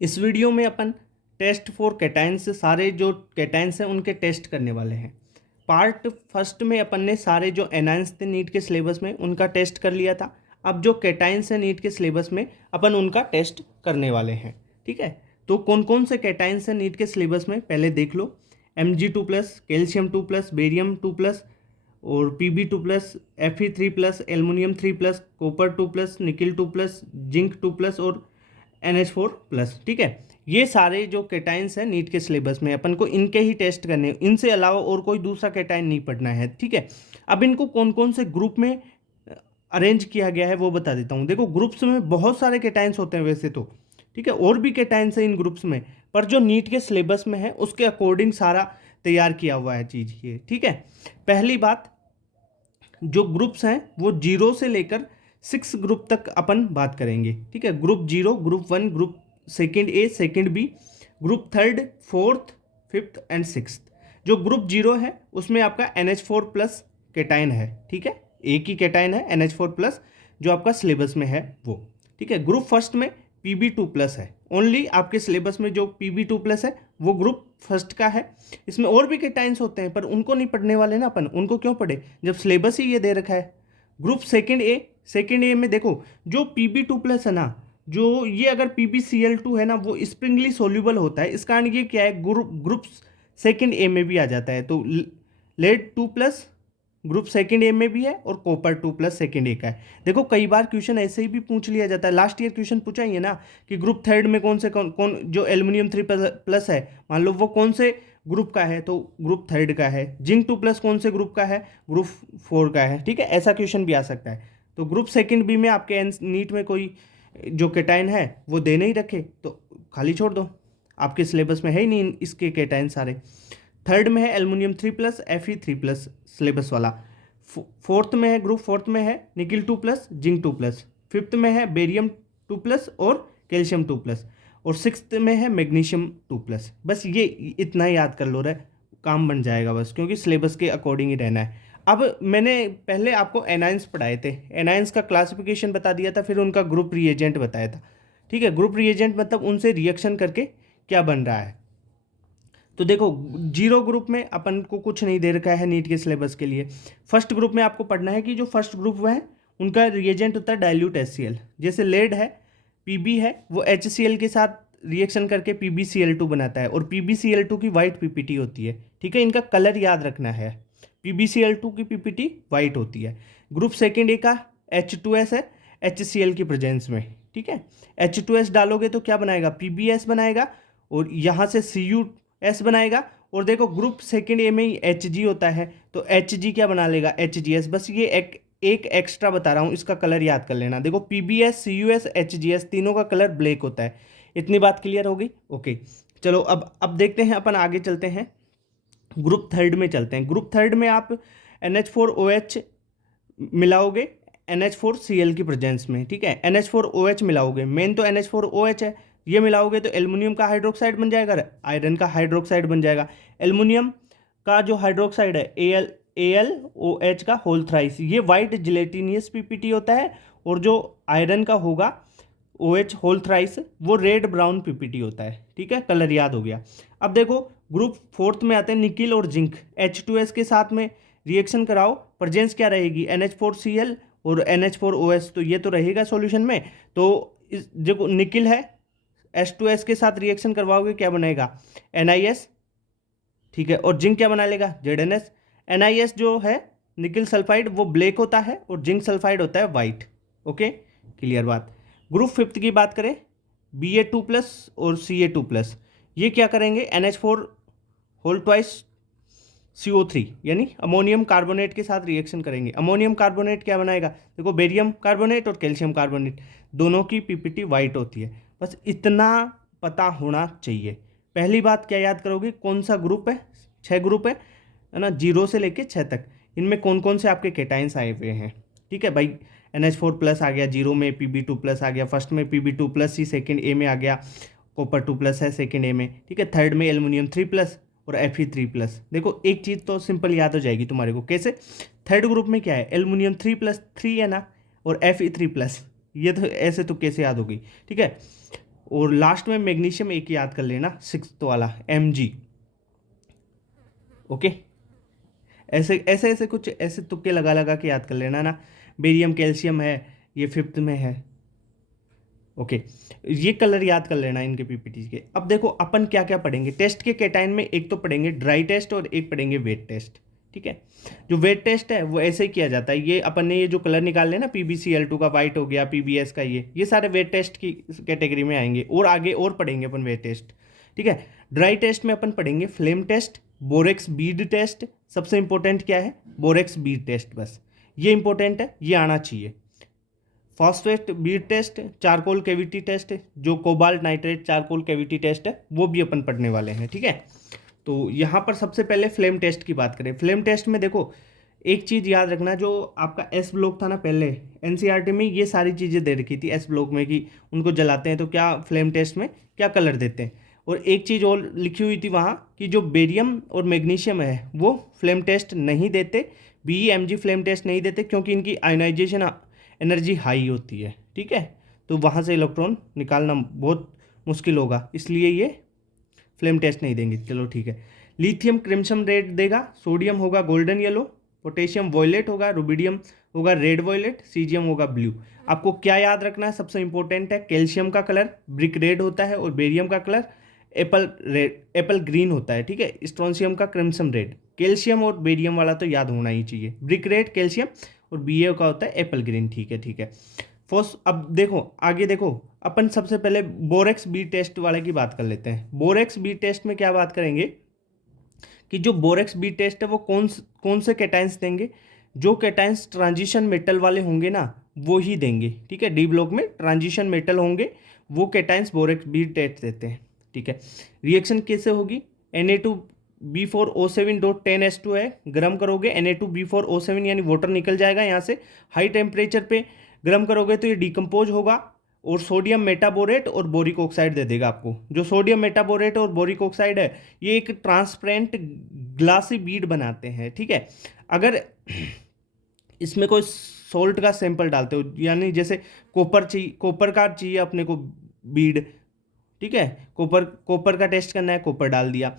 इस वीडियो में अपन test for कैटाइन्स सारे जो कैटाइन्स हैं उनके टेस्ट करने वाले हैं। पार्ट फर्स्ट में अपन ने सारे जो एनायंस थे नीट के सिलेबस में उनका टेस्ट कर लिया था। अब जो कैटाइन्स हैं नीट के सिलेबस में अपन उनका टेस्ट करने वाले हैं। ठीक है, तो कौन कौन से कैटाइन्स हैं नीट के सिलेबस में पहले देख लो। Mg2+, कैल्शियम 2+, बेरियम 2+, और Pb2+, Fe3+, aluminium 3+, copper 2+, nickel 2+, zinc 2+, और NH4+। ठीक है, ये सारे जो कैटाइन्स हैं नीट के सिलेबस में अपन को इनके ही टेस्ट करने हैं। इनसे अलावा और कोई दूसरा कैटाइन नहीं पढ़ना है। ठीक है, अब इनको कौन कौन से ग्रुप में अरेंज किया गया है वो बता देता हूँ। देखो, ग्रुप्स में बहुत सारे कैटाइन्स होते हैं वैसे तो। ठीक है, और भी कैटाइन्स हैं इन ग्रुप्स में, पर जो नीट के सिलेबस में है उसके अकॉर्डिंग सारा तैयार किया हुआ है चीज़ ये। ठीक है, पहली बात, जो ग्रुप्स हैं वो 0 से लेकर 6 ग्रुप तक अपन बात करेंगे। ठीक है, group 0, group 1, group second A, second B, group third, fourth, fifth and sixth. जो ग्रुप 0 है उसमें आपका NH4+ कैटाइन है। ठीक है, एक ही कैटाइन है NH4+, जो आपका सिलेबस में है वो। ठीक है, ग्रुप फर्स्ट में Pb2+ है। ओनली आपके सिलेबस में जो Pb2+ है वो ग्रुप फर्स्ट का है। इसमें और भी कैटाइन्स होते हैं पर उनको नहीं पढ़ने वाले ना अपन। उनको क्यों पढ़े जब सिलेबस ही ये दे रखा है। ग्रुप सेकेंड ए में देखो, जो Pb2+ है ना, जो ये अगर PbCl2 है ना, वो स्प्रिंगली सोल्यूबल होता है। इस कारण ये क्या है, ग्रुप सेकेंड ए में भी आ जाता है। तो लेड 2+ ग्रुप सेकंड ए में भी है, और कॉपर 2+ सेकंड ए का है। देखो, कई बार क्वेश्चन ऐसे ही भी पूछ लिया जाता है। लास्ट ईयर क्वेश्चन पूछा ही है ना कि ग्रुप थर्ड में कौन से कौन जो एल्युमिनियम 3+ है, मान लो वो कौन से ग्रुप का है, तो ग्रुप थर्ड का है। जिंक 2+ कौन से ग्रुप का है, ग्रुप 4 का है। ठीक है, ऐसा क्वेश्चन भी आ सकता है। तो ग्रुप सेकंड बी में आपके नीट में कोई जो कैटाइन है वो दे नहीं रखे तो खाली छोड़ दो, आपके सिलेबस में है ही नहीं इसके कैटाइन सारे। थर्ड में है एल्युमिनियम 3+, Fe3+ सिलेबस वाला। फोर्थ में है, ग्रुप फोर्थ में है निकिल 2+, जिंक 2+। फिफ्थ में है बेरियम 2+ और कैल्शियम 2+। और सिक्स्थ में है मैग्नीशियम 2+। बस ये इतना याद कर लो, रहे काम बन जाएगा बस, क्योंकि सिलेबस के अकॉर्डिंग ही रहना है। अब मैंने पहले आपको एनायंस पढ़ाए थे, एनायंस का क्लासिफिकेशन बता दिया था, फिर उनका ग्रुप रिएजेंट बताया था। ठीक है, ग्रुप रिएजेंट मतलब उनसे रिएक्शन करके क्या बन रहा है। तो देखो, 0 ग्रुप में अपन को कुछ नहीं दे रखा है नीट के सिलेबस के लिए। फर्स्ट ग्रुप में आपको पढ़ना है कि जो फर्स्ट ग्रुप है उनका रिएजेंट होता है डाइल्यूट HCl। जैसे लेड है, Pb है, वो HCl के साथ रिएक्शन करके PbCl2 बनाता है, और PbCl2 की वाइट PPT होती है। ठीक है, इनका कलर याद रखना है। PbCl2 की PPT वाइट होती है। ग्रुप सेकेंड ए का H2S है HCl की प्रेजेंस में। ठीक है, H2S डालोगे तो क्या बनाएगा, PbS बनाएगा, और यहाँ से Cu बनाएगा। और देखो, ग्रुप सेकंड ए में ही Hg होता है, तो Hg क्या बना लेगा, HgS। बस ये एक एक्स्ट्रा बता रहा हूँ, इसका कलर याद कर लेना। देखो, PbS, Cus, HgS तीनों का कलर ब्लैक होता है। इतनी बात क्लियर हो गई। ओके, चलो अब देखते हैं, अपन आगे चलते हैं, ग्रुप थर्ड में चलते हैं। ग्रुप थर्ड में आप NH4OH मिलाओगे NH4Cl की प्रेजेंस में। ठीक है, NH4OH मिलाओगे, मेन तो NH4OH है, ये मिलाओगे तो एल्युमिनियम का हाइड्रोक्साइड बन जाएगा, आयरन का हाइड्रोक्साइड बन जाएगा। एल्युमिनियम का जो हाइड्रोक्साइड है AlOH का होल थ्राइस, ये वाइट जिलेटिनियस PPT होता है। और जो आयरन का होगा OH होल थ्राइस, वो रेड ब्राउन PPT होता है। ठीक है, कलर याद हो गया। अब देखो, ग्रुप फोर्थ में आते हैं निकिल और जिंक। H2S के साथ में रिएक्शन कराओ, प्रेजेंस क्या रहेगी, NH4Cl और NH4OS, तो ये तो रहेगा सॉल्यूशन में। तो इस जो निकिल है H2S के साथ रिएक्शन करवाओगे, क्या बनेगा, NiS। ठीक है, और जिंक क्या बना लेगा, ZnS। NiS जो है निकिल सल्फाइड, वो ब्लैक होता है, और जिंक सल्फाइड होता है वाइट। ओके, क्लियर बात। ग्रुप फिफ्थ की बात करें, Ba2+ और Ca2+, ये क्या करेंगे, NH4 होल ट्वाइस CO3 यानी अमोनियम कार्बोनेट के साथ रिएक्शन करेंगे। अमोनियम कार्बोनेट क्या बनाएगा, देखो, बेरियम कार्बोनेट और कैल्शियम कार्बोनेट, दोनों की PPT वाइट होती है। बस इतना पता होना चाहिए। पहली बात क्या याद करोगे, कौन सा ग्रुप है, 6 ग्रुप है ना, 0 से लेके 6 तक। इनमें कौन कौन से आपके कैटाइन्स आए हुए हैं। ठीक है भाई, NH4+ आ गया 0 में, Pb2+ आ गया फर्स्ट में, Pb2+ ही सेकेंड ए में आ गया, कॉपर 2+ है सेकेंड ए में। ठीक है, थर्ड में एल्युमिनियम 3+ और Fe3+। देखो, एक चीज़ तो सिंपल याद हो जाएगी तुम्हारे को, कैसे, थर्ड ग्रुप में क्या है, एल्युमिनियम 3+3 है ना, और Fe3+, ये तो ऐसे तो कैसे याद होगी। ठीक है, और लास्ट में मैग्नीशियम एक याद कर लेना, 6th वाला Mg। ओके, ऐसे ऐसे ऐसे कुछ ऐसे तुक्के लगा लगा के याद कर लेना ना। बेरियम कैल्शियम है, ये 5th में है। ओके, ये कलर याद कर लेना इनके पीपीटी के। अब देखो अपन क्या क्या पढ़ेंगे टेस्ट के कैटायन में, एक तो पढ़ेंगे ड्राई टेस्ट और एक पढ़ेंगे वेट टेस्ट। ठीक है, जो वेट टेस्ट है वो ऐसे ही किया जाता है। ये अपन ने ये जो कलर निकाल लेना, PbCl2 का वाइट हो गया, PbS का, ये सारे वेट टेस्ट की कैटेगरी में आएंगे। और आगे और पढ़ेंगे अपन वेट टेस्ट। ठीक है, ड्राई टेस्ट में अपन पढ़ेंगे flame test, borax bead test. सबसे इंपॉर्टेंट क्या है? बोरेक्स बीड टेस्ट, बस ये इंपॉर्टेंट है, ये आना चाहिए। Phosphate bead test, charcoal cavity test, जो cobalt nitrate charcoal cavity test है वो भी अपन पढ़ने वाले हैं। ठीक है, तो यहाँ पर सबसे पहले फ्लेम टेस्ट की बात करें। फ्लेम टेस्ट में देखो एक चीज़ याद रखना, जो आपका एस ब्लॉक था ना पहले एनसीईआरटी में, ये सारी चीज़ें दे रखी थी एस ब्लॉक में कि उनको जलाते हैं तो क्या फ्लेम टेस्ट में क्या कलर देते हैं। और एक चीज़ और लिखी हुई थी वहाँ कि जो बेरियम और मैग्नीशियम है वो फ्लेम टेस्ट नहीं देते, BeMg फ्लेम टेस्ट नहीं देते, क्योंकि इनकी आयोनाइजेशन एनर्जी हाई होती है। ठीक है, तो वहाँ से इलेक्ट्रॉन निकालना बहुत मुश्किल होगा, इसलिए ये फ्लेम टेस्ट नहीं देंगे। चलो ठीक है, लिथियम क्रिम्सन रेड देगा, सोडियम होगा गोल्डन येलो, पोटेशियम वॉयलेट होगा, रुबिडियम होगा रेड वॉयलेट, सीजियम होगा ब्लू। आपको क्या याद रखना है? सबसे इंपॉर्टेंट है कैल्शियम का कलर ब्रिक रेड होता है और बेरियम का colour Apple red, Apple green होता है। ठीक है, स्ट्रोंशियम का क्रिम्सन रेड। कैल्शियम और बेरियम वाला तो याद होना ही चाहिए, ब्रिक रेड कैल्शियम, और BA का होता है एप्पल ग्रीन। ठीक है ठीक है। अब देखो आगे देखो, अपन सबसे पहले बोरेक्स बी टेस्ट वाले की बात कर लेते हैं। बोरेक्स बी टेस्ट में क्या बात करेंगे कि जो बोरेक्स बी टेस्ट है वो कौन से कैटायंस देंगे? जो कैटायंस ट्रांजिशन मेटल वाले होंगे ना वो ही देंगे। ठीक है, डी ब्लॉक में ट्रांजिशन मेटल होंगे वो कैटायंस बोरेक्स बी टेस्ट देते हैं। ठीक है, रिएक्शन कैसे होगी? Na2B4O7.10H2 है, गर्म करोगे Na2B4O7 यानी वाटर निकल जाएगा यहाँ से। हाई टेम्परेचर पे गर्म करोगे तो ये डिकम्पोज होगा और सोडियम मेटाबोरेट और बोरिक ऑक्साइड दे देगा आपको। जो सोडियम मेटाबोरेट और बोरिक ऑक्साइड है ये एक ट्रांसपेरेंट ग्लासी बीड बनाते हैं। ठीक है, अगर इसमें कोई सोल्ट का सैंपल डालते हो, यानी जैसे कॉपर का चाहिए अपने को बीड, ठीक है, कॉपर का टेस्ट करना है, कॉपर डाल दिया,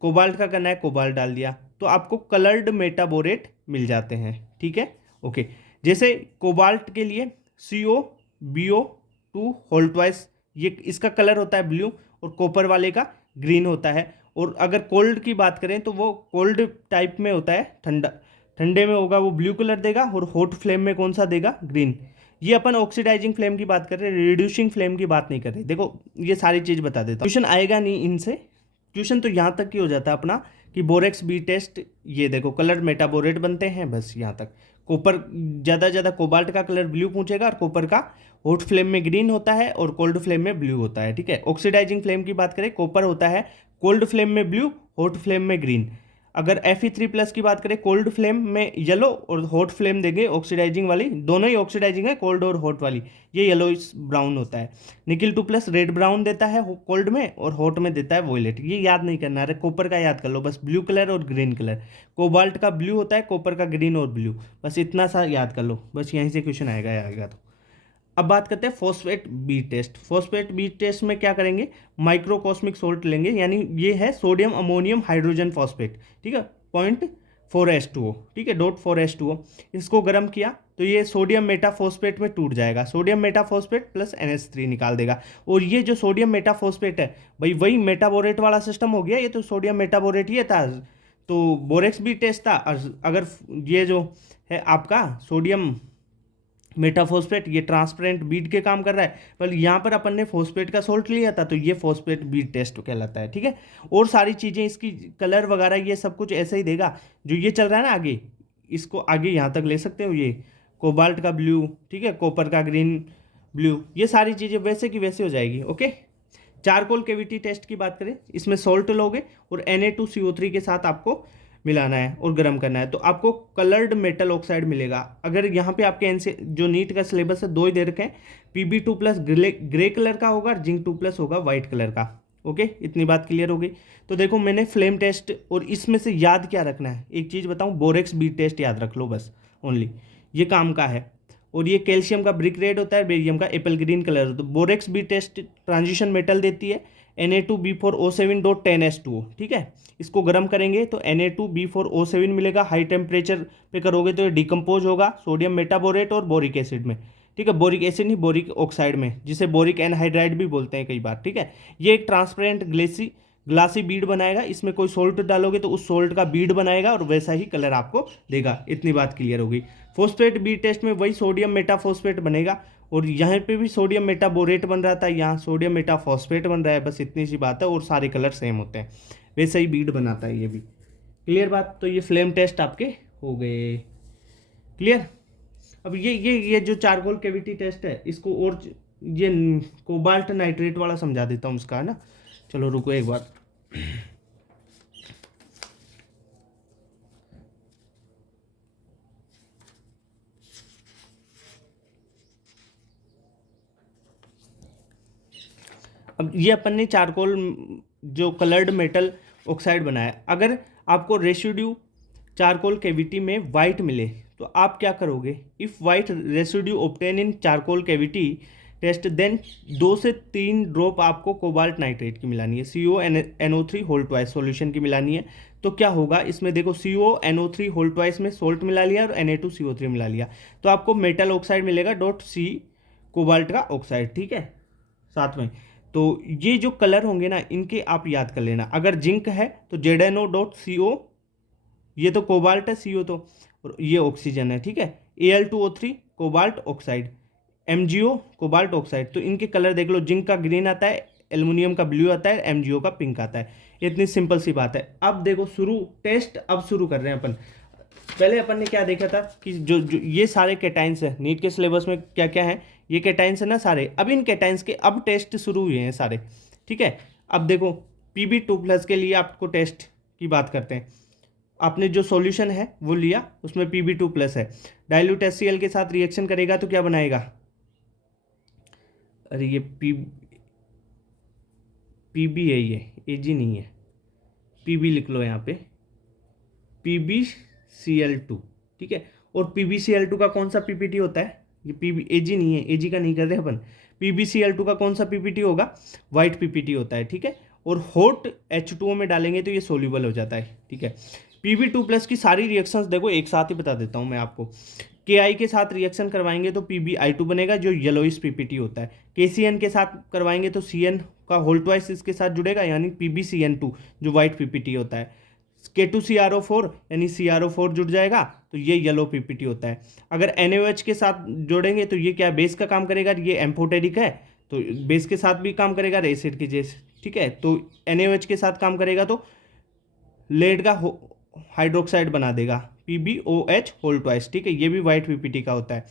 कोबाल्ट का करना है, कोबाल्ट डाल दिया, तो आपको कलर्ड मेटाबोरेट मिल जाते हैं। ठीक है, ओके। जैसे कोबाल्ट के लिए COBO2 होल ट्वाइस, ये इसका कलर होता है ब्लू और कॉपर वाले का ग्रीन होता है। और अगर कोल्ड की बात करें तो वो कोल्ड टाइप में होता है, ठंडे में होगा वो ब्लू कलर देगा, और हॉट फ्लेम में कौन सा देगा? ग्रीन। ये अपन ऑक्सीडाइजिंग फ्लेम की बात कर रहे हैं, रिड्यूसिंग फ्लेम की बात नहीं कर रहे। देखो ये सारी चीज़ बता देता हूँ, क्वेश्चन आएगा नहीं इनसे। क्वेश्चन तो यहाँ तक ही हो जाता है अपना कि बोरेक्स बी टेस्ट, ये देखो कलर मेटाबोरेट बनते हैं, बस यहाँ तक। कॉपर ज़्यादा कोबाल्ट का कलर ब्लू पूछेगा और कॉपर का हॉट फ्लेम में ग्रीन होता है और कोल्ड फ्लेम में ब्लू होता है। ठीक है, ऑक्सीडाइजिंग फ्लेम की बात करें, कॉपर होता है कोल्ड फ्लेम में ब्लू, हॉट फ्लेम में ग्रीन। अगर Fe3+ की बात करें, कोल्ड फ्लेम में येलो और हॉट फ्लेम देंगे ऑक्सीडाइजिंग वाली, दोनों ही ऑक्सीडाइजिंग है कोल्ड और हॉट वाली, ये येलो ब्राउन होता है। निकिल 2+ रेड ब्राउन देता है कोल्ड में और हॉट में देता है वॉयलेट। ये याद नहीं करना, अरे कॉपर का याद कर लो बस, ब्लू कलर और ग्रीन कलर। कोबाल्ट का ब्लू होता है, कॉपर का ग्रीन और ब्लू, बस इतना सा याद कर लो, बस यहीं से क्वेश्चन आएगा तो। अब बात करते हैं phosphate bead test. Phosphate bead test में क्या करेंगे? माइक्रोकॉस्मिक सोल्ट लेंगे, यानी ये है सोडियम अमोनियम हाइड्रोजन फॉस्फेट। ठीक है, 0.4H2O, ठीक है, .4H2O। इसको गर्म किया तो ये सोडियम मेटाफॉस्फेट में टूट जाएगा, सोडियम मेटाफॉस्फेट प्लस NH3 निकाल देगा। और ये जो सोडियम मेटाफॉस्फेट है भाई वही मेटाबोरेट वाला सिस्टम हो गया, ये तो सोडियम मेटाबोरेट ही था, तो बोरेक्स बी टेस्ट था। अगर ये जो है आपका सोडियम मेटाफॉस्फेट, ये ट्रांसपेरेंट बीड के काम कर रहा है, पर यहाँ पर अपन ने फॉस्फेट का सोल्ट लिया था तो ये फॉस्फेट बीड टेस्ट कहलाता है। ठीक है, और सारी चीज़ें इसकी कलर वगैरह ये सब कुछ ऐसे ही देगा। जो ये चल रहा है ना आगे, इसको आगे यहाँ तक ले सकते हो, ये कोबाल्ट का ब्लू, ठीक है, कॉपर का ग्रीन ब्लू, ये सारी चीज़ें वैसे की वैसे हो जाएगी। ओके, चारकोल कैविटी टेस्ट की बात करें, इसमें सॉल्ट लोगे और Na2CO3 के साथ आपको मिलाना है और गर्म करना है तो आपको कलर्ड मेटल ऑक्साइड मिलेगा। अगर यहाँ पे आपके जो नीट का सिलेबस है दो ही दे रखे हैं, Pb2+ ग्रे कलर का होगा, Zinc2+ होगा वाइट कलर का। ओके, इतनी बात क्लियर हो गई। तो देखो मैंने फ्लेम टेस्ट और इसमें से याद क्या रखना है, एक चीज़ बताऊँ, बोरेक्स बी टेस्ट याद रख लो बस, ओनली ये काम का है। और ये कैल्शियम का ब्रिक रेड होता है, बेरियम का एप्पल ग्रीन कलर होता है। बोरेक्स भी टेस्ट ट्रांजिशन मेटल देती है, Na2B4O7.10S2O, ठीक है। इसको गर्म करेंगे तो Na2B4O7 मिलेगा, हाई टेम्परेचर पे करोगे तो ये डिकम्पोज होगा सोडियम मेटाबोरेट और बोरिक एसिड में, ठीक है। बोरिक एसिड नहीं, बोरिक ऑक्साइड में, जिसे बोरिक एनहाइड्राइड भी बोलते हैं कई बार, ठीक है। ये एक ट्रांसपेरेंट ग्लासी बीड बनाएगा, इसमें कोई सोल्ट डालोगे तो उस सोल्ट का बीड बनाएगा और वैसा ही कलर आपको देगा। इतनी बात क्लियर होगी। फोस्फेट बीड टेस्ट में वही सोडियम मेटाफॉस्फेट बनेगा, और यहाँ पे भी सोडियम मेटाबोरेट बन रहा था, यहाँ सोडियम मेटाफॉस्फेट बन रहा है, बस इतनी सी बात है, और सारे कलर सेम होते हैं, वैसे ही बीड बनाता है ये भी। क्लियर बात। तो ये फ्लेम टेस्ट आपके हो गए। क्लियर। अब ये जो चारकोल कैविटी टेस्ट है, इसको और ये कोबाल्ट नाइट्रेट वाला समझा देता हूँ इसका, है ना। चलो रुको एक बार। अब ये अपन ने चारकोल जो कलर्ड मेटल ऑक्साइड बनाया, अगर आपको रेसिड्यू चारकोल कैविटी में वाइट मिले तो आप क्या करोगे? If white residue obtain in charcoal cavity test, then 2 से 3 ड्रॉप आपको कोबाल्ट नाइट्रेट की मिलानी है, CONO3 होल ट्वाइस सॉल्यूशन की मिलानी है। तो क्या होगा इसमें, देखो CONO3 होल ट्वाइस में सोल्ट मिला लिया और Na2CO3 मिला लिया, तो आपको मेटल ऑक्साइड मिलेगा .C कोबाल्ट का ऑक्साइड, ठीक है। साथ में तो ये जो कलर होंगे ना, इनके आप याद कर लेना। अगर जिंक है तो ZNO.CO, ये तो कोबाल्ट है, CO तो, और ये ऑक्सीजन है, ठीक है। Al2O3 cobalt oxide, MgO cobalt oxide. तो इनके कलर देख लो, जिंक का ग्रीन आता है, एल्युमिनियम का ब्लू आता है, MgO का पिंक आता है। इतनी सिंपल सी बात है। अब देखो शुरू टेस्ट, अब शुरू कर रहे हैं अपन। पहले अपन ने क्या देखा था कि जो ये सारे कैटाइंस है नीट के सिलेबस में, क्या क्या है, ये कैटाइंस है ना सारे। अब इन कैटाइंस के अब टेस्ट शुरू हुए हैं सारे, ठीक है। अब देखो Pb2+ के लिए आपको टेस्ट की बात करते हैं। आपने जो सॉल्यूशन है वो लिया, उसमें Pb2+ है, डाइल्यूट HCl के साथ रिएक्शन करेगा तो क्या बनाएगा? अरे ये Pb है, ये Ag नहीं है, Pb लिख लो यहाँ पे, PbCl2, ठीक है। और PbCl2 का कौन सा पीपीटी होता है? ये Ag नहीं है, Ag का नहीं कर रहे अपन। PbCl2 का कौन सा पीपीटी होगा? वाइट पीपीटी होता है, ठीक है। और हॉट H2O में डालेंगे तो ये सोल्यूबल हो जाता है, ठीक है। Pb2+ की सारी रिएक्शंस देखो एक साथ ही बता देता हूँ मैं आपको। Ki के साथ रिएक्शन करवाएंगे तो PbI2 बनेगा, जो येलोइश पीपीटी होता है। KCN के साथ करवाएंगे तो Cn का होल ट्वाइस इसके साथ जुड़ेगा, यानी PbCN2 जो वाइट पीपीटी होता है। K2CrO4 यानी CrO4 जुड़ जाएगा तो ये येलो पीपीटी होता है। अगर NaOH के साथ जोड़ेंगे तो ये क्या बेस का काम करेगा, ये एम्फोटेरिक है तो बेस के साथ भी काम करेगा एसिड के जैसे, ठीक है। तो NaOH के साथ काम करेगा तो लेड का हाइड्रोक्साइड बना देगा, PbOH होल ट्वाइस, ठीक है। ये भी वाइट पीपीटी का होता है।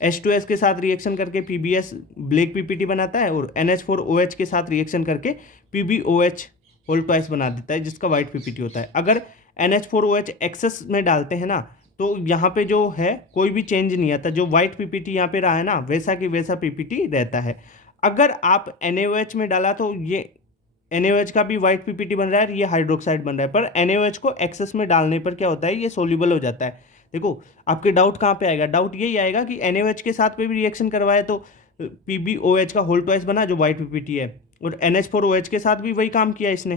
H2S के साथ रिएक्शन करके PbS ब्लैक पीपीटी बनाता है, और NH4OH के साथ रिएक्शन करके PbOH होल ट्वाइस बना देता है, जिसका वाइट पीपीटी होता है। अगर NH4OH एक्सेस में डालते हैं ना, तो यहाँ पे जो है कोई भी चेंज नहीं आता, जो वाइट पीपीटी यहाँ पे रहा है ना, वैसा कि वैसा पीपीटी रहता है। अगर आप NaOH में डाला तो ये NaOH का भी वाइट पीपीटी बन रहा है, ये हाइड्रोक्साइड बन रहा है, पर NaOH को एक्सेस में डालने पर क्या होता है, ये सोल्यूबल हो जाता है। देखो आपके डाउट कहाँ पे आएगा? डाउट यही आएगा कि NaOH के साथ पे भी रिएक्शन करवाए तो PbOH का होल ट्वाइस बना, जो वाइट पीपीटी है, और NH4OH के साथ भी वही काम किया इसने।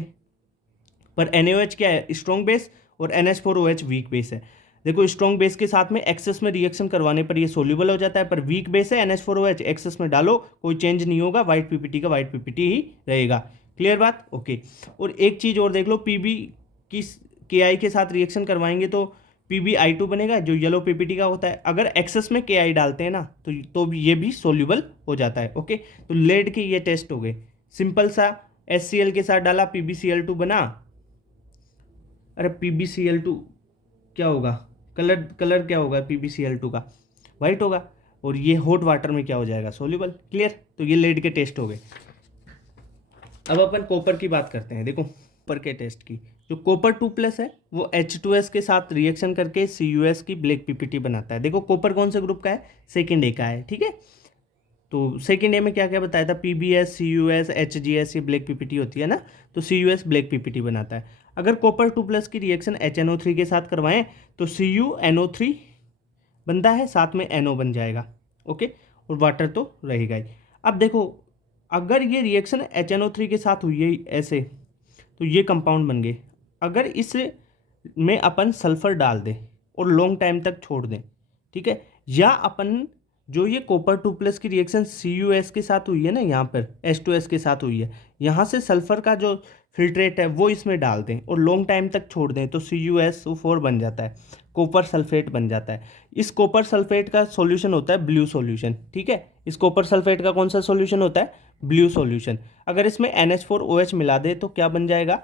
पर NaOH क्या है? स्ट्रॉन्ग बेस, और NH4OH वीक बेस है। देखो स्ट्रॉन्ग बेस के साथ में एक्सेस में रिएक्शन करवाने पर ये सोल्यूबल हो जाता है, पर वीक बेस है NH4OH, एक्सेस में डालो कोई चेंज नहीं होगा, वाइट पीपीटी का वाइट पीपीटी ही रहेगा। क्लियर बात? ओके। और एक चीज़ और देख लो, Pb की Ki के साथ रिएक्शन करवाएंगे तो PbI2 बनेगा, जो येलो पीपीटी का होता है। अगर एक्सेस में Ki डालते हैं ना तो ये भी सोल्यूबल हो जाता है। ओके, तो लेड के ये टेस्ट हो गए। सिंपल सा, HCl के साथ डाला, PbCl2 बना। अरे PbCl2 क्या होगा? कलर क्या होगा PbCl2 का? वाइट होगा, और ये हॉट वाटर में क्या हो जाएगा? सोल्यूबल। क्लियर? तो ये लेड के टेस्ट हो गए। अब अपन कॉपर की बात करते हैं। देखो कॉपर के टेस्ट की, जो कॉपर 2+ है वो H2S के साथ रिएक्शन करके CuS की ब्लैक पीपीटी बनाता है। देखो कॉपर कौन से ग्रुप का है? सेकेंड ए का है, ठीक है। तो सेकेंड ए में क्या क्या बताया था? PbS, CuS, HgS, ये ब्लैक पीपीटी होती है ना, तो CuS ब्लैक पीपीटी बनाता है। अगर कॉपर 2+ की रिएक्शन HNO3 के साथ करवाएं तो CuNO3 बनता है, साथ में NO बन जाएगा, ओके, और वाटर तो रहेगा ही। अब देखो, अगर ये रिएक्शन HNO3 के साथ हुई है ऐसे, तो ये कंपाउंड बन गए। अगर इस में अपन सल्फर डाल दें और लॉन्ग टाइम तक छोड़ दें, ठीक है, या अपन जो ये कॉपर 2+ की रिएक्शन CuS के साथ हुई है ना, यहाँ पर H2S के साथ हुई है, यहाँ से सल्फर का जो फिल्ट्रेट है वो इसमें डाल दें और लॉन्ग टाइम तक छोड़ दें, तो CuSO4 बन जाता है, कॉपर सल्फेट बन जाता है। इस कॉपर सल्फेट का सॉल्यूशन होता है ब्लू सॉल्यूशन, ठीक है। इस कॉपर सल्फेट का कौन सा सॉल्यूशन होता है? Blue solution. अगर इसमें NH4OH मिला दे तो क्या बन जाएगा?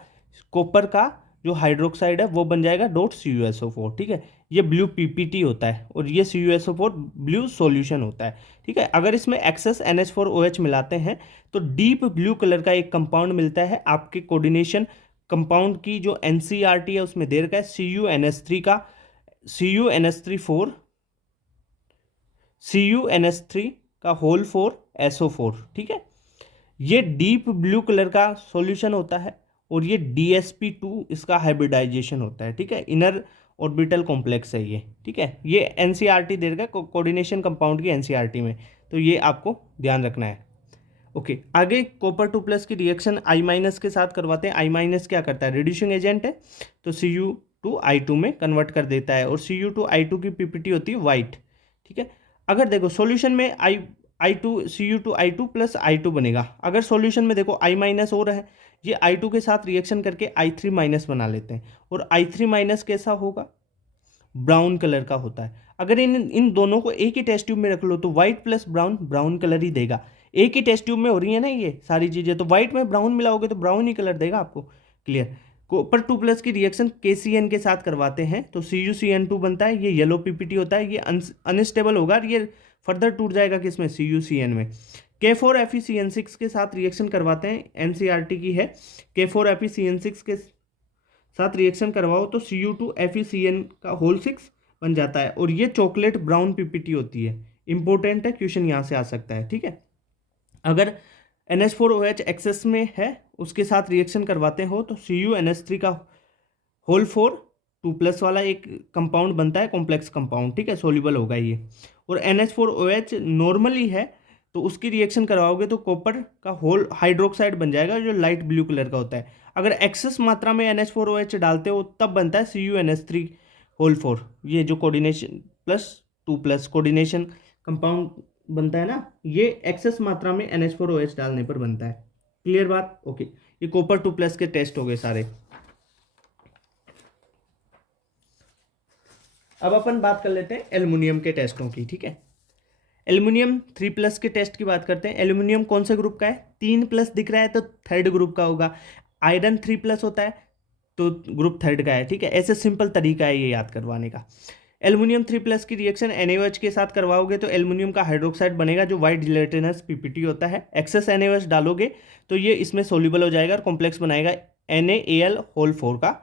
कॉपर का जो हाइड्रोक्साइड है वो बन जाएगा .CuSO4, ठीक है। ये ब्लू PPT होता है और ये CuSO4 ब्लू सॉल्यूशन होता है, ठीक है। अगर इसमें एक्सेस NH4OH मिलाते हैं तो डीप ब्लू कलर का एक कंपाउंड मिलता है। आपके कोऑर्डिनेशन कंपाउंड की जो NCERT है उसमें दे रखा है CuNH3 का, CuNH3 CuNH3 का होल 4 SO4, ठीक है। ये डीप ब्लू कलर का सॉल्यूशन होता है और ये DsP2 इसका हाइब्रिडाइजेशन होता है, ठीक है। इनर ऑर्बिटल कॉम्प्लेक्स है ये, ठीक है। ये NCERT दे रखा है कोऑर्डिनेशन कंपाउंड की NCERT में, तो ये आपको ध्यान रखना है। ओके, आगे कॉपर 2+ की रिएक्शन I- के साथ करवाते हैं। I- क्या करता है? रिड्यूसिंग एजेंट है, तो Cu2I2 में कन्वर्ट कर देता है और Cu2I2 की PPT होती है वाइट, ठीक है। अगर देखो सॉल्यूशन में I2 Cu2I2 + I2 बनेगा। अगर सॉल्यूशन में देखो I- हो रहा है, ये I2 के साथ रिएक्शन करके I3- बना लेते हैं और I3- कैसा होगा? ब्राउन कलर का होता है। अगर इन इन दोनों को एक ही टेस्ट ट्यूब में रख लो तो white plus brown brown colour ही देगा। एक ही टेस्ट ट्यूब में हो रही है ना ये सारी चीज़ें, तो व्हाइट में ब्राउन मिलाओगे तो ब्राउन ही कलर देगा आपको। क्लियर। कॉपर 2+ की रिएक्शन KCN के साथ करवाते हैं तो CuCN2 बनता है। ये येलो PPT होता है, ये अनस्टेबल होगा और ये फर्दर टूट जाएगा किसमें? CuCN में। K4FeCN6 के साथ रिएक्शन करवाते हैं, NCERT की है। K4FeCN6 के साथ रिएक्शन करवाओ तो Cu2FeCN का होल 6 बन जाता है और ये चॉकलेट ब्राउन PPT होती है। इंपॉर्टेंट है, क्वेश्चन यहाँ से आ सकता है, ठीक है। अगर NH4OH एक्सेस में है उसके साथ रिएक्शन करवाते हो तो CuNH3 का होल 4 2+ वाला एक कंपाउंड बनता है, कॉम्प्लेक्स कंपाउंड, ठीक है, सोल्यूबल होगा ये। और NH4OH नॉर्मली है तो उसकी रिएक्शन करवाओगे तो कॉपर का होल हाइड्रोक्साइड बन जाएगा जो लाइट ब्लू कलर का होता है। अगर एक्सेस मात्रा में NH4OH डालते हो तब बनता है CuNH3 होल 4। ये जो कोऑर्डिनेशन +2+ कोऑर्डिनेशन कंपाउंड बनता है ना, ये एक्सेस मात्रा में NH4OH डालने पर बनता है। क्लियर बात? ओके, ये कॉपर 2+ के टेस्ट हो गए सारे। अब अपन बात कर लेते हैं एल्युमिनियम के टेस्टों की, ठीक है। एल्युमिनियम 3+ के टेस्ट की बात करते हैं। एल्युमिनियम कौन से ग्रुप का है? 3+ दिख रहा है तो थर्ड ग्रुप का होगा। आयरन 3+ होता है तो ग्रुप थर्ड का है, ठीक है। ऐसे सिंपल तरीका है ये याद करवाने का। एल्युमिनियम 3+ की रिएक्शन NaOH के साथ करवाओगे तो एल्युमिनियम का हाइड्रोक्साइड बनेगा जो वाइट जिलेटिनस PPT होता है। एक्सेस NaOH डालोगे तो ये इसमें सोल्यूबल हो जाएगा और कॉम्प्लेक्स बनाएगा NaAl होल 4 का,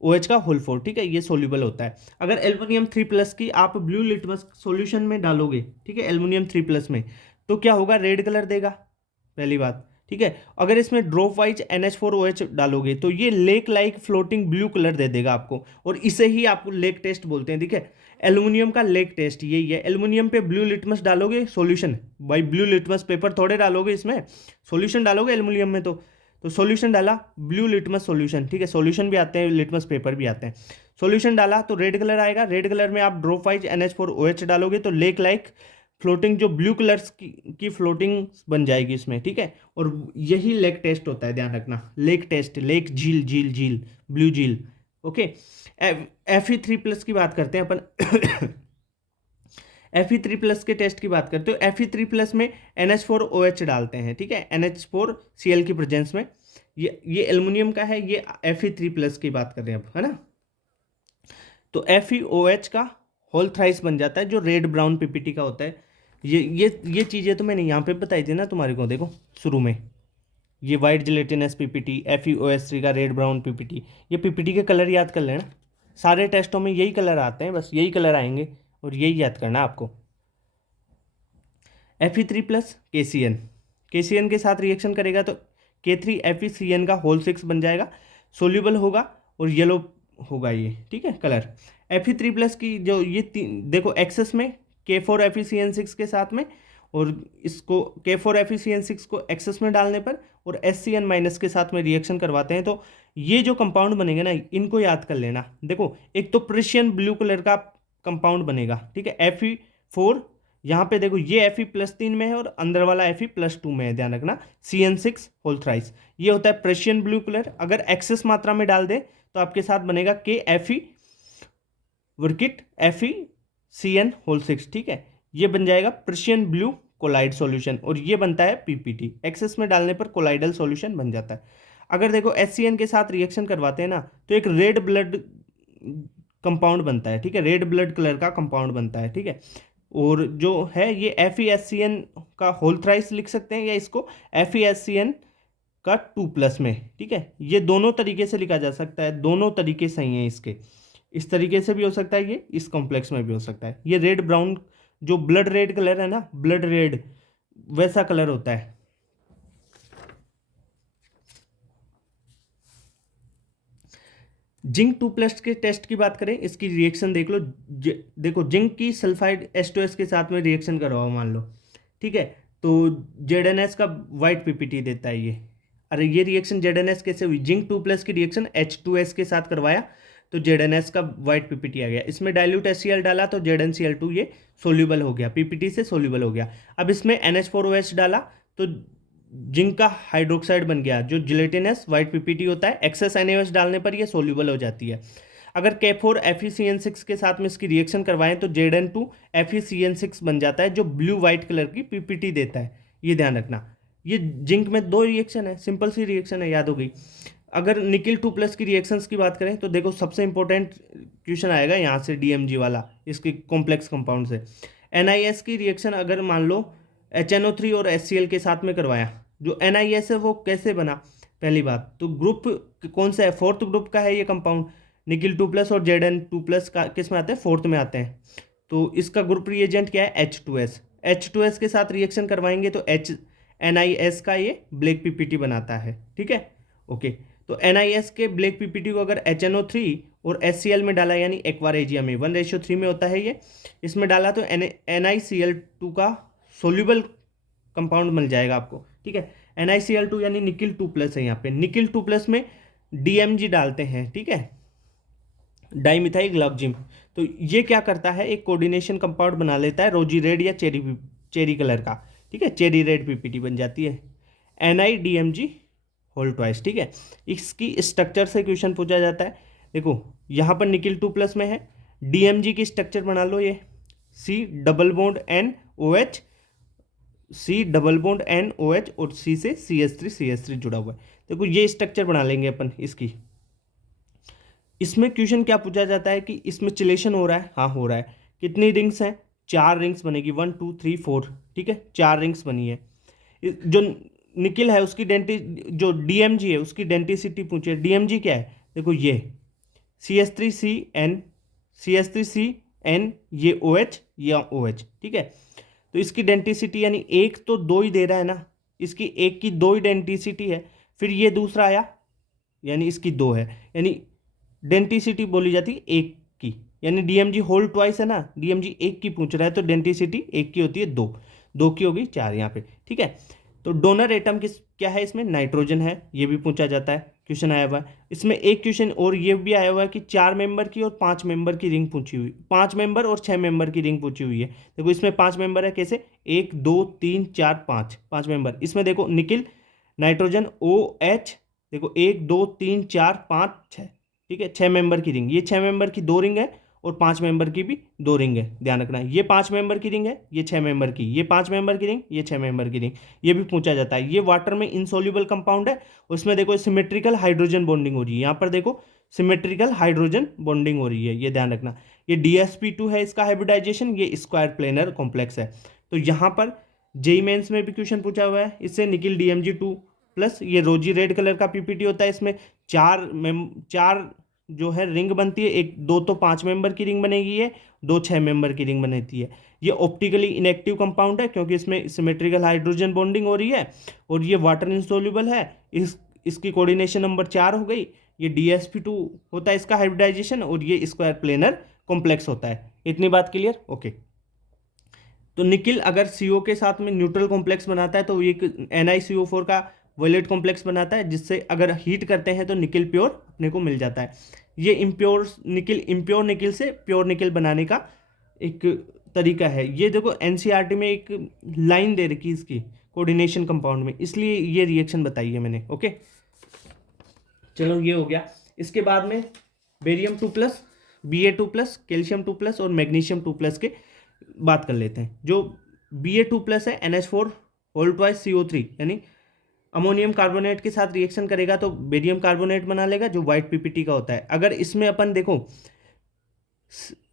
OH का होल 4, ठीक है, ये सोल्यूबल होता है। अगर एल्युमिनियम 3+ की आप ब्लू लिटमस सॉल्यूशन में डालोगे, ठीक है, एल्युमिनियम 3+ में, तो क्या होगा? रेड कलर देगा, पहली बात, ठीक है। अगर इसमें ड्रॉप वाइज NH4OH डालोगे तो ये lake like floating blue colour दे देगा आपको, और इसे ही आप लेक टेस्ट बोलते हैं, ठीक है। एल्युमिनियम का लेक टेस्ट यही है। एल्युमिनियम पे ब्लू लिटमस डालोगे सॉल्यूशन, भाई ब्लू लिटमस पेपर थोड़े डालोगे इसमें, सॉल्यूशन डालोगे एल्युमिनियम में तो सॉल्यूशन डाला ब्लू लिटमस सॉल्यूशन, ठीक है। सॉल्यूशन भी आते हैं, लिटमस पेपर भी आते हैं। सॉल्यूशन डाला तो रेड कलर आएगा। रेड कलर में आप ड्रॉप वाइज NH4OH डालोगे तो लेक लाइक फ्लोटिंग जो ब्लू कलर्स की फ्लोटिंग बन जाएगी इसमें, ठीक है। और यही लेक टेस्ट होता है, ध्यान रखना। लेक टेस्ट, लेक, झील, झील, झील, ब्लू झील, ओके। Fe3+ की बात करते हैं अपन। Fe3+ के टेस्ट की बात करते हो। Fe3+ में NH4OH डालते हैं, ठीक है, NH4Cl की प्रेजेंस में। ये एल्युमिनियम का है, ये Fe3+ की बात कर रहे हैं अब, है ना। तो FeOH का होल थ्राइस बन जाता है जो रेड ब्राउन PPT का होता है। ये चीज़ें तो मैंने यहाँ पे बताई थी ना तुम्हारे को, देखो शुरू में, ये वाइट जिलेटिनस PPT, FeOH3 का रेड ब्राउन PPT। ये PPT के कलर याद कर लेना, सारे टेस्टों में यही कलर आते हैं, बस यही कलर आएंगे और यही याद करना आपको। Fe3+ KCN के साथ रिएक्शन करेगा तो K3FeCN का होल 6 बन जाएगा, सोल्यूबल होगा और येलो होगा ये, ठीक है, कलर। Fe3+ की जो ये देखो एक्सेस में K4FeCN6 के साथ में, और इसको K4FeCN6 को एक्सेस में डालने पर और SCN माइनस के साथ में रिएक्शन करवाते हैं तो ये जो कंपाउंड बनेगा ना, इनको याद कर लेना। देखो, एक तो प्रेशियन ब्लू कलर का कंपाउंड बनेगा, ठीक है, Fe4, यहाँ पे देखो ये Fe+3 में है और अंदर वाला Fe+2 में है, ध्यान रखना, CN6 होल थ्राइस, ये होता है प्रेशियन ब्लू कलर। अगर एक्सेस मात्रा में डाल दे तो आपके साथ बनेगा KFe वर्किट FeCN होल 6, ठीक है, ये बन जाएगा प्रेशियन ब्लू कोलाइड सॉल्यूशन, और ये बनता है PPT। एक्सेस में डालने पर कोलाइडल सॉल्यूशन बन जाता है। अगर देखो HCN के साथ रिएक्शन करवाते हैं ना, तो एक रेड ब्लड कंपाउंड बनता है, ठीक है, रेड ब्लड कलर का कंपाउंड बनता है, ठीक है। और जो है ये FeSCN का होल थ्राइस लिख सकते हैं, या इसको FeSCN का 2+ में, ठीक है, ये दोनों तरीके से लिखा जा सकता है, दोनों तरीके सही हैं इसके। इस तरीके से भी हो सकता है, ये इस कॉम्प्लेक्स में भी हो सकता है। ये रेड ब्राउन जो ब्लड रेड कलर है ना, ब्लड रेड वैसा कलर होता है। जिंक 2+ के टेस्ट की बात करें, इसकी रिएक्शन देख लो। देखो, जिंक की सल्फाइड H2S के साथ में रिएक्शन करवाओ मान लो, ठीक है, तो ZnS का वाइट PPT देता है ये। अरे ये रिएक्शन ZnS कैसे हुई? जिंक 2+ की रिएक्शन H2S के साथ करवाया तो ZnS का वाइट PPT आ गया। इसमें डाइल्यूट HCl डाला तो ZnCl2 ये सोल्यूबल हो गया, PPT से सोल्यूबल हो गया। अब इसमें NH4OH डाला तो जिंक का हाइड्रोक्साइड बन गया, जो जिलेटिनस वाइट PPT होता है। एक्सेस NaOH डालने पर ये सोल्यूबल हो जाती है। अगर K4FeCN6 के साथ में इसकी रिएक्शन करवाएं तो Zn2FeCN6 बन जाता है, जो ब्लू वाइट कलर की PPT देता है। ये ध्यान रखना, ये जिंक में 2 रिएक्शन है, सिंपल सी रिएक्शन है, याद हो गई। अगर निकिल 2+ की रिएक्शंस की बात करें तो देखो, सबसे इंपॉर्टेंट क्वेश्चन आएगा यहाँ से DMG वाला, इसके कॉम्प्लेक्स कंपाउंड से। NiS की रिएक्शन अगर मान लो HNO3 और HCl के साथ में करवाया, जो NiS है वो कैसे बना? पहली बात तो ग्रुप कौन सा है? 4th ग्रुप का है ये कंपाउंड। निकिल 2+ और Zn2+ का किस में आते हैं? 4th में आते हैं। तो इसका ग्रुप रिएजेंट क्या है? H2S। H2S के साथ रिएक्शन करवाएंगे तो NiS का ये ब्लैक PPT बनाता है, ठीक है, ओके। तो NiS के ब्लैक PPT को अगर HNO3 और HCl में डाला, यानी एक्वारेजिया में 1:3 में होता है ये, इसमें डाला तो NiCl2 का सोल्यूबल कंपाउंड मिल जाएगा आपको, ठीक है। NiCl2 यानी निकिल 2+ है, यहाँ पे निकिल 2+ में DMG डालते हैं, ठीक है, डाइमिथाइल ग्लाइकोजिम। तो ये क्या करता है, एक कोऑर्डिनेशन कंपाउंड बना लेता है, रोजी रेड या चेरी कलर का, ठीक है, चेरी रेड PPT बन जाती है, NiDMG होल ट्वाइस, ठीक है। इसकी स्ट्रक्चर से क्वेश्चन पूछा जाता है। देखो, यहाँ पर निकिल 2+ में है, DMG की स्ट्रक्चर बना लो, ये C double bond NOH, C double bond NOH और C से CH3 जुड़ा हुआ है। देखो, ये स्ट्रक्चर बना लेंगे अपन इसकी। इसमें क्वेश्चन क्या पूछा जाता है कि इसमें चिलेशन हो रहा है? हाँ, हो रहा है। कितनी रिंग्स हैं? 4 रिंग्स बनेगी, 1 2 3 4, ठीक है, 4 रिंग्स बनी है। जो निकिल है उसकी जो DMG है उसकी डेंटिसिटी पूछे। DMG क्या है? देखो, ये CH3CN ये OH या OH, ठीक है। तो इसकी डेंटिसिटी यानी एक तो 2 ही दे रहा है ना, इसकी एक की 2 ही डेंटिसिटी है। फिर ये दूसरा आया यानी इसकी 2 है, यानी डेंटिसिटी बोली जाती है एक की, यानी DMG होल ट्वाइस है ना, DMG एक की पूछ रहा है तो डेंटिसिटी एक की होती है 2 की होगी 4 यहाँ पे, ठीक है। तो डोनर एटम क्या है? इसमें नाइट्रोजन है, ये भी पूछा जाता है, क्वेश्चन आया हुआ है। इसमें एक क्वेश्चन और ये भी आया हुआ है कि 4 मेंबर की और 5 मेंबर की रिंग पूछी हुई, 5 मेंबर और 6 मेंबर की रिंग पूछी हुई है। देखो, इसमें 5 मेंबर है, कैसे? 1 2 3 4 5 मेंबर। इसमें देखो, निकिल नाइट्रोजन OH, देखो 1 2 3 4 5 6, ठीक है, 6 मेंबर की रिंग। ये 6 मेंबर की 2 रिंग है और 5 मेंबर की भी 2 रिंग है, ध्यान रखना। ये 5 मेंबर की रिंग है, ये 6 मेंबर की, ये 5 मेंबर की रिंग, ये 6 मेंबर की रिंग, ये भी पूछा जाता है। ये वाटर में इनसॉल्युबल कंपाउंड है, उसमें देखो सिमेट्रिकल हाइड्रोजन बॉन्डिंग हो रही है। यहाँ पर देखो सिमेट्रिकल हाइड्रोजन बॉन्डिंग हो रही है, ये ध्यान रखना। ये DsP2 है इसका हाइब्रिडाइजेशन, ये स्क्वायर प्लेनर कॉम्प्लेक्स है। तो यहाँ पर जेई मेंस में भी क्वेश्चन पूछा हुआ है इससे, निकिल DMG2+, ये रोजी रेड कलर का PPT होता है। इसमें चार जो है रिंग बनती है, एक 2 तो 5 मेंबर की रिंग बनेगी है, 2 6 मेंबर की रिंग बनती है। ये ऑप्टिकली इनएक्टिव कंपाउंड है क्योंकि इसमें सिमेट्रिकल हाइड्रोजन बॉन्डिंग हो रही है और ये वाटर इनसॉल्युबल है। इसकी कोऑर्डिनेशन नंबर 4 हो गई। ये DsP2 होता है इसका हाइब्रिडाइजेशन और ये स्क्वायर प्लेनर कॉम्प्लेक्स होता है। इतनी बात क्लियर? ओके। तो निकिल अगर CO के साथ में न्यूट्रल कॉम्प्लेक्स बनाता है तो ये NiCO4 का वैलेट कॉम्प्लेक्स बनाता है, जिससे अगर हीट करते हैं तो निकिल प्योर अपने को मिल जाता है। ये इम्प्योर निकिल से प्योर निकिल बनाने का एक तरीका है। ये देखो NCERT में एक लाइन दे रखी है इसकी कोऑर्डिनेशन कंपाउंड में, इसलिए ये रिएक्शन बताई है मैंने। ओके, चलो ये हो गया। इसके बाद में बेरियम 2+, Ba2+, कैल्शियम 2+ और मैग्नीशियम 2+ के बात कर लेते हैं। जो Ba2+ है NH4 होल ट्वाइस CO3, यानी अमोनियम कार्बोनेट के साथ रिएक्शन करेगा तो बेरियम कार्बोनेट बना लेगा, जो व्हाइट पीपीटी का होता है। अगर इसमें अपन देखो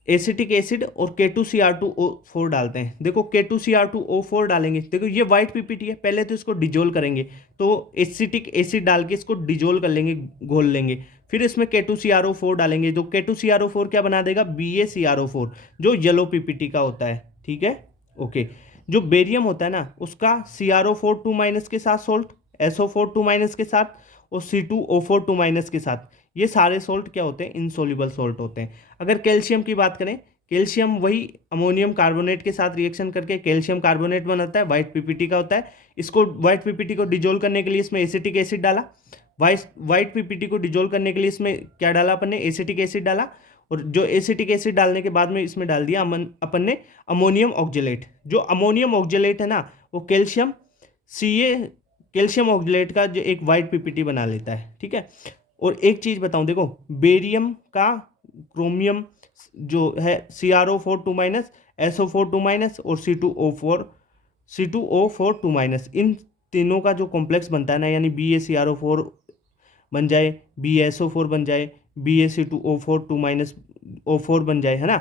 एसिटिक एसिड और K2Cr2O4 डालते हैं, देखो K2Cr2O4 डालेंगे, देखो ये व्हाइट पीपीटी है, पहले तो इसको डिजोल्व करेंगे, तो एसिटिक एसिड डाल के इसको डिजोल्व कर लेंगे, घोल लेंगे। फिर इसमें K2Cr4 डालेंगे, तो K2Cr4 क्या बना देगा, BaCrO4, जो येलो पीपीटी का होता है। ठीक है, ओके। जो बेरियम होता है ना, उसका CrO4 2- के साथ सोल्ट, SO4 2- के साथ और C2O4 2- के साथ, ये सारे सोल्ट क्या होते हैं, इनसोल्यूबल सोल्ट होते हैं। अगर कैल्शियम की बात करें, कैल्शियम वही अमोनियम कार्बोनेट के साथ रिएक्शन करके कैल्शियम कार्बोनेट बनाता है, व्हाइट पीपीटी का होता है। इसको व्हाइट पीपीटी को डिजोल्व करने के लिए इसमें एसिटिक एसिड डाला, व्हाइट पीपीटी को डिजोल्व करने के लिए इसमें क्या डाला अपन ने, एसिटिक एसिड डाला। और जो एसिटिक एसिड डालने के बाद में इसमें डाल दिया अपन ने अमोनियम ऑक्जेलेट। जो अमोनियम ऑक्जेलेट है ना, वो कैल्शियम ऑक्जेलेट का जो एक व्हाइट पीपीटी बना लेता है। ठीक है, और एक चीज बताऊं, देखो बेरियम का क्रोमियम जो है CrO4 2-, SO4 2- और C2O4 इन तीनों का जो कॉम्प्लेक्स बनता है ना, यानी BaCrO4 बन जाए, BaSO4 बन जाए, BaC2O4 बन जाए, है ना।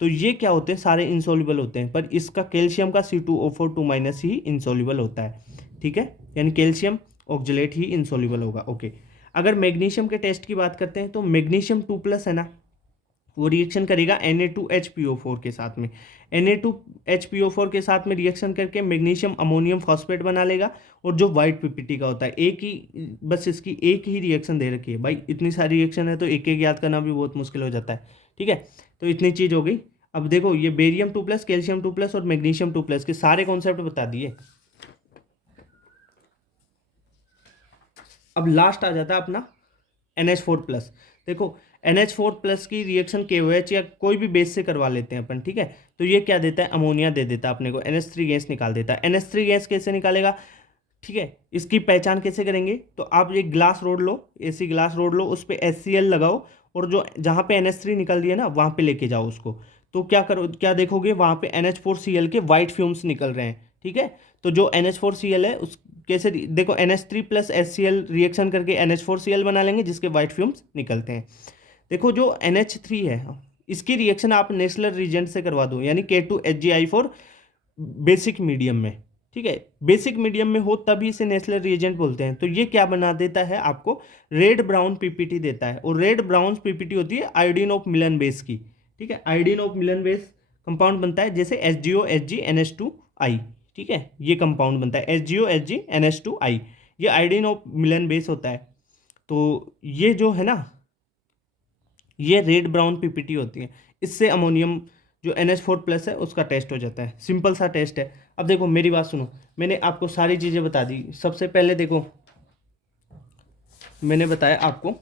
तो ये क्या होते हैं, सारे इंसॉल्युबल होते हैं, पर इसका कैल्शियम का C2O4 ही इंसॉल्युबल होता है। ठीक है, यानी कैल्शियम ऑक्जेलेट ही इंसॉल्युबल होगा। ओके, अगर मैग्नीशियम के टेस्ट की बात करते हैं तो मैग्नीशियम 2+ है ना, वो रिएक्शन करेगा Na2HPO4 के साथ में। Na2HPO4 के साथ में रिएक्शन करके मैग्नीशियम अमोनियम फॉस्फेट बना लेगा, और जो व्हाइट पीपीटी का होता है, एक ही बस इसकी एक ही रिएक्शन दे रखी है भाई, इतनी सारी रिएक्शन है तो एक एक याद करना भी बहुत मुश्किल हो जाता है। ठीक है, तो इतनी चीज हो गई। अब देखो ये बेरियम 2+, कैल्शियम 2+ और मैग्नीशियम 2+ के सारे कॉन्सेप्ट बता दिए। अब लास्ट आ जाता है अपना NH4+। देखो NH4+ की रिएक्शन KOH या कोई भी बेस से करवा लेते हैं अपन। ठीक है, तो ये क्या देता है, अमोनिया दे देता है अपने को, NH3 गैस निकाल देता है। NH3 गैस कैसे निकालेगा, ठीक है, इसकी पहचान कैसे करेंगे, तो आप एक ग्लास रोड लो, ऐसी ग्लास रोड लो, उस पर HCl लगाओ, और जो जहाँ पे NH3 निकल दिया ना वहाँ पे लेके जाओ उसको, तो क्या देखोगे, वहाँ पे NH4Cl के वाइट फ्यूम्स निकल रहे हैं। ठीक है, तो जो NH4Cl है उस कैसे देखो, NH3+HCl रिएक्शन करके NH4Cl बना लेंगे, जिसके वाइट फ्यूम्स निकलते हैं। देखो जो NH3 है, इसकी रिएक्शन आप नेचुरल रिएजेंट से करवा दो, यानी K2HgI4 बेसिक मीडियम में। ठीक है, बेसिक मीडियम में हो तभी इसे नेचुरल रिएजेंट बोलते हैं। तो ये क्या बना देता है आपको, रेड ब्राउन पीपीटी देता है, और रेड ब्राउन पीपीटी होती है आयोडीन ऑफ मिलन बेस की। ठीक है, iodine of Milan base compound बनता है, जैसे HgO HgNH2I। ठीक है, ये कंपाउंड बनता है HgO HgNH2I, ये आयोडीन ऑफ मिलन बेस होता है। तो ये जो है ना, ये रेड ब्राउन पीपीटी होती है, इससे अमोनियम जो NH4+ है उसका टेस्ट हो जाता है। सिंपल सा टेस्ट है। अब देखो मेरी बात सुनो, मैंने आपको सारी चीज़ें बता दी। सबसे पहले देखो, मैंने बताया आपको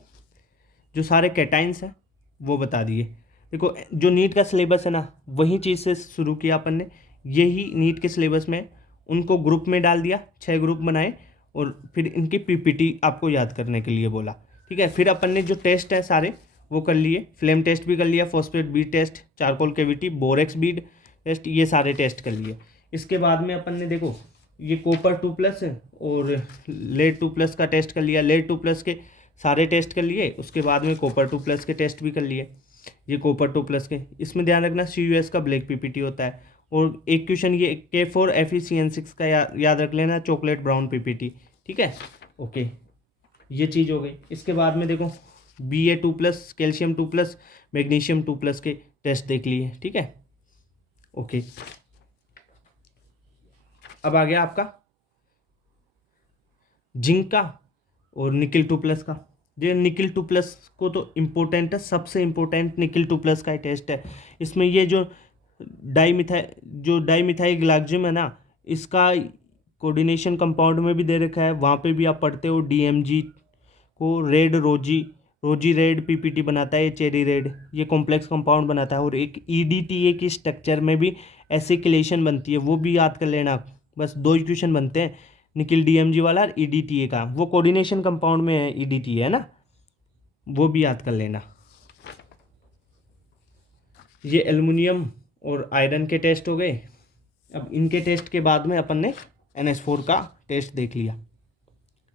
जो सारे कैटाइंस हैं वो बता दिए। देखो जो नीट का सिलेबस है ना, वही चीज़ से शुरू किया अपन ने, यही नीट के सिलेबस में उनको ग्रुप में डाल दिया, 6 ग्रुप बनाए, और फिर इनकी पीपीटी आपको याद करने के लिए बोला। ठीक है, फिर अपन ने जो टेस्ट है सारे वो कर लिए, फ्लेम टेस्ट भी कर लिया, phosphate bead test, charcoal cavity, borax bead test, ये सारे टेस्ट कर लिए। इसके बाद में अपन ने देखो ये Copper 2+ और Lead 2+ का टेस्ट कर लिया, Lead 2+ के सारे टेस्ट कर लिए। उसके बाद में Copper 2+ के टेस्ट भी कर लिए। ये Copper 2+ के, इसमें ध्यान रखना CUS का ब्लैक पीपीटी होता है। और एक क्वेश्चन ये K4FeCN6 का याद रख लेना, चॉकलेट ब्राउन पीपीटी। ठीक है, ओके, ये चीज़ हो गई। इसके बाद में देखो Ba2+, कैल्शियम 2+, मैग्नीशियम 2+ के टेस्ट देख लिए। ठीक है, ओके। अब आ गया आपका जिंक का और निकिल 2+ का। ये निकिल 2+ को तो इम्पोर्टेंट है, सबसे इम्पोर्टेंट निकिल 2+ का ही टेस्ट है। इसमें ये जो डाईमिथाइल है ना, इसका कोऑर्डिनेशन कंपाउंड में भी दे रखा है, वहाँ पे भी आप पढ़ते हो डीएमजी को। रेड रोजी रेड पीपीटी बनाता है, ये चेरी रेड, ये कॉम्प्लेक्स कंपाउंड बनाता है। और एक ईडीटीए की स्ट्रक्चर में भी एसिक्लेशन बनती है, वो भी याद कर लेना आप। बस दो इक्वेशन बनते हैं, निकिल डीएमजी वाला और ईडीटीए का, वो कोऑर्डिनेशन कंपाउंड में है ईडीटीए, है ना, वो भी याद कर लेना। ये एल्युमिनियम और आयरन के टेस्ट हो गए। अब इनके टेस्ट के बाद में अपन ने NH4 का टेस्ट देख लिया।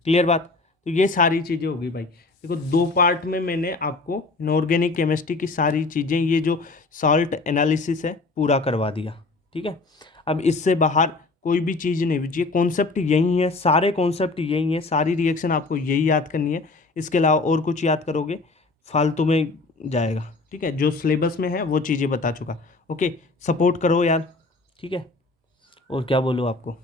क्लियर बात? तो ये सारी चीज़ें हो गई भाई। देखो, दो पार्ट में मैंने आपको इनऑर्गेनिक केमिस्ट्री की सारी चीज़ें, ये जो सॉल्ट एनालिसिस है, पूरा करवा दिया। ठीक है, अब इससे बाहर कोई भी चीज़ नहीं बची। कॉन्सेप्ट यही है, सारे कॉन्सेप्ट यही है, सारी रिएक्शन आपको यही याद करनी है। इसके अलावा और कुछ याद करोगे फालतू में जाएगा। ठीक है, जो सिलेबस में है वो चीज़ें बता चुका। ओके, सपोर्ट करो यार। ठीक है, और क्या बोलूँ आपको।